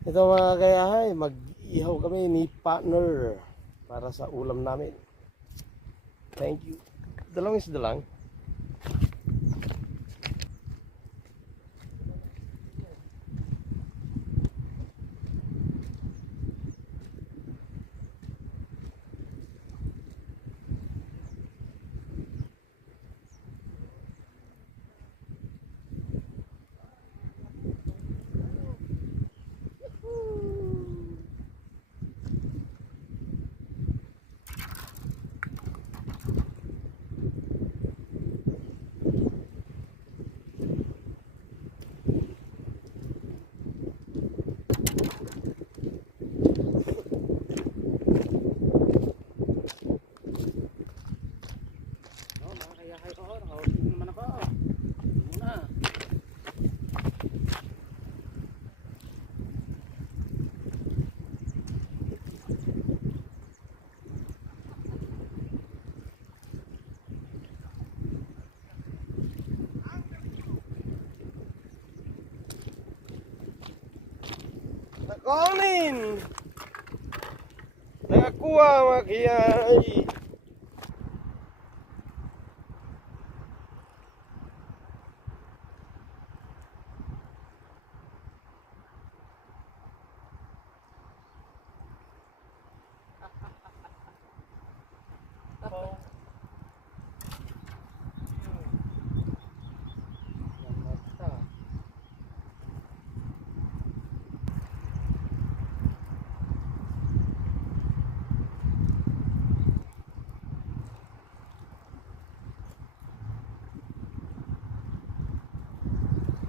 Ito mga kayahay, mag-ihaw kami ni partner para sa ulam namin. Thank you. Dalawang isda lang. Tak kau ni. Tak.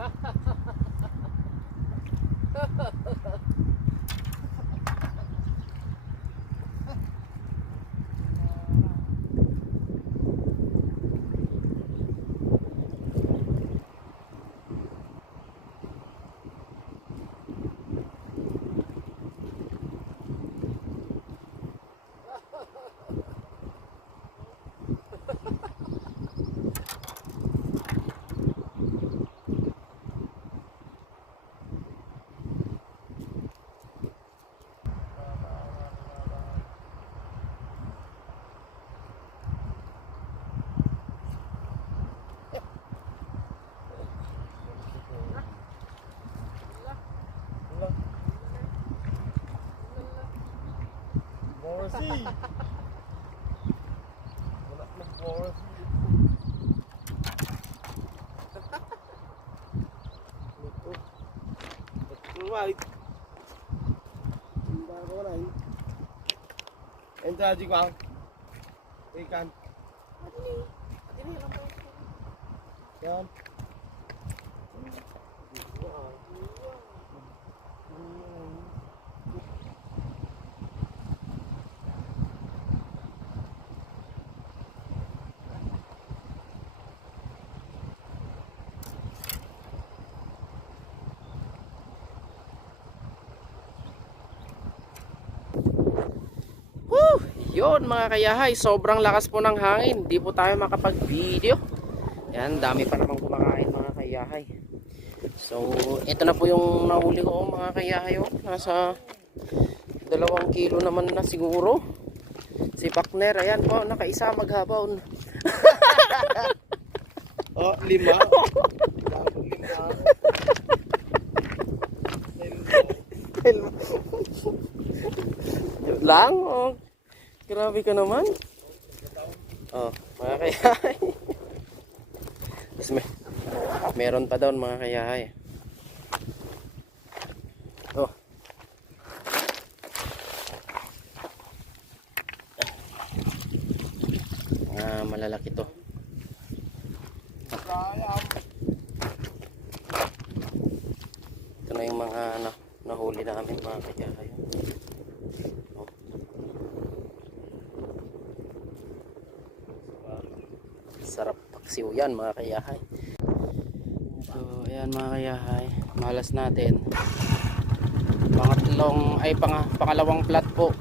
ha ha ha Morrissey! Wala ng Morrissey. Ito. Ito balik. Hindi ko wala yun. Ento aji ko ang. Ikan. Yan. Yun mga kayahay, sobrang lakas po ng hangin. Di po tayo makapag-video. Yan, dami pa namang kumakain mga kayahay. So, ito na po yung nahuli ko mga kayahay. Oh. Nasa dalawang kilo naman na siguro. Si partner, ayan po, nakaisa maghabaw. Oh, lima. lima. Lang, oh. Grabe ka naman. Oh, mga kayahay. Tapos may, meron pa doon mga kayahay. Oh. Mga malalaki to. Ito na yung mga na, nahuli namin mga kayahay. Oh. Sarap paksiw yan mga kayahay. So, ayan mga kayahay. Malas natin. Pangatlong, ay pang, pangalawang plat po.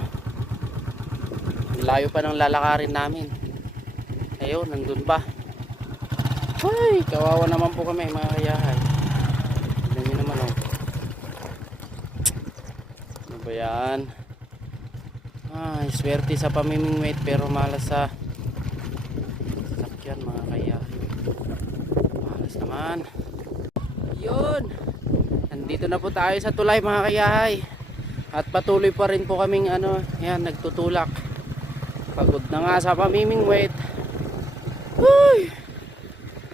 Layo pa ng lalakarin namin. Ayun, nandun pa. Ay, kawawa naman po kami mga kayahay. Tignan nyo naman oh. So yan. Ay, swerte sa pamimingwit pero malas sa sasakyan mga kaya. Malas naman. Yun. Nandito na po tayo sa tulay mga kayahay. At patuloy pa rin po kaming ano, yan, nagtutulak. Pagod na nga sa pamimingwit. Uy!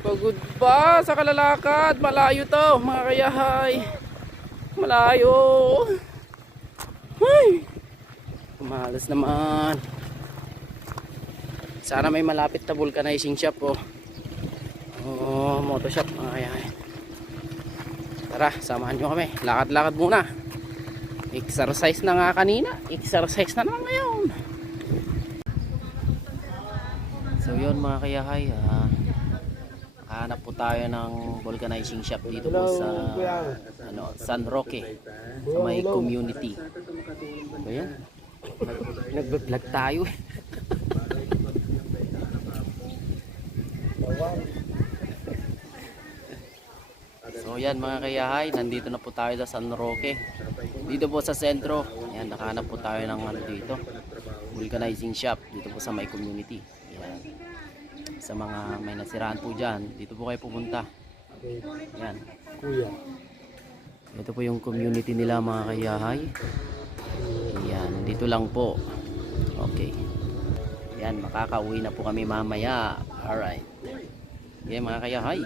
Pagod pa sa kalalakad. Malayo to mga kayahay. Malayo. Ay! Malas naman. Sana may malapit na vulcanizing shop oh. Oh, moto shop mga kayahay. Tara, samahan nyo kami. Lakad-lakad muna. Exercise na nga kanina. Exercise na naman ngayon. So yun mga kayahay. Ah, hanap po tayo ng vulcanizing shop dito po sa ano, San Roque. Sa may community. So yan. Nag-vlog tayo. eh. So yan mga kayahay, nandito na po tayo sa San Roque. Dito po sa sentro, yan nakahanap po tayo ng ano dito. Vulcanizing shop dito po sa may community. Yan. Sa mga may nasiraan po diyan, dito po kayo pupunta. Yan. kuya. Ito po yung community nila mga kayahay. Yan, dito lang po. Okay. Yan, makakauwi na po kami mamaya. Alright. Yan mga kayahay.